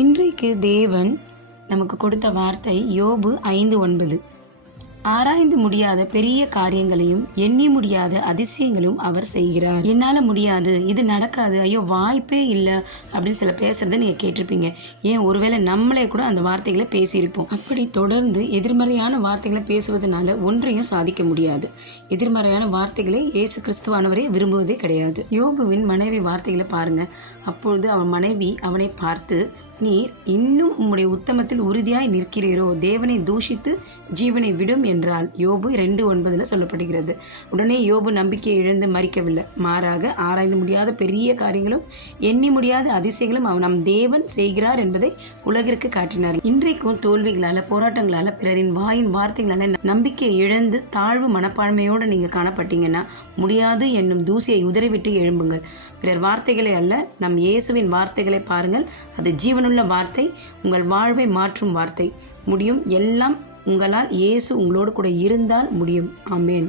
இன்றைக்கு தேவன் நமக்கு கொடுத்த வார்த்தை யோபு ஐந்து ஒன்பது. ஆராய்ந்து முடியாத பெரிய காரியங்களையும் எண்ணி முடியாத அதிசயங்களும் அவர் செய்கிறார். என்னால் முடியாது இது நடக்காது ஐயோ வாய்ப்பே இல்லை அப்படின்னு சில பேசுறத நீங்கள் கேட்டிருப்பீங்க. ஏன்? ஒருவேளை நம்மளே கூட அந்த வார்த்தைகளை பேசியிருப்போம். அப்படி தொடர்ந்து எதிர்மறையான வார்த்தைகளை பேசுவதனால ஒன்றையும் சாதிக்க முடியாது. எதிர்மறையான வார்த்தைகளை இயேசு கிறிஸ்துவானவரே விரும்புவதே கிடையாது. யோபுவின் மனைவி வார்த்தைகளை பாருங்க. அப்பொழுது அவன் மனைவி அவனை பார்த்து நீர் இன்னும் உம்முடைய உத்தமத்தில் உறுதியாய் நிற்கிறீரோ? தேவனை தூஷித்து ஜீவனை விடும் என்றால் யோபு ரெண்டு ஒன்பதுல சொல்லப்படுகிறது. உடனே யோபு நம்பிக்கையை இழந்து மறிக்கவில்லை. மாறாக ஆராய்ந்து முடியாத பெரிய காரியங்களும் எண்ணி முடியாத அதிசயங்களும் அவன் நம் தேவன் செய்கிறார் என்பதை உலகிற்கு காட்டினார். இன்றைக்கும் தோல்விகளால போராட்டங்களால பிறரின் வாயின் வார்த்தைகளால நம்பிக்கையை இழந்து தாழ்வு மனப்பான்மையோடு நீங்க காணப்பட்டீங்கன்னா முடியாது என்னும் தூசியை உதறிவிட்டு எழும்புங்கள். பிறர் வார்த்தைகளை அல்ல நம் இயேசுவின் வார்த்தைகளை பாருங்கள். அது ஜீவனுள்ள வார்த்தை உங்கள் வாழ்வை மாற்றும் வார்த்தை. முடியும். எல்லாம் உங்களால் இயேசு உங்களோடு கூட இருந்தால் முடியும். ஆமேன்.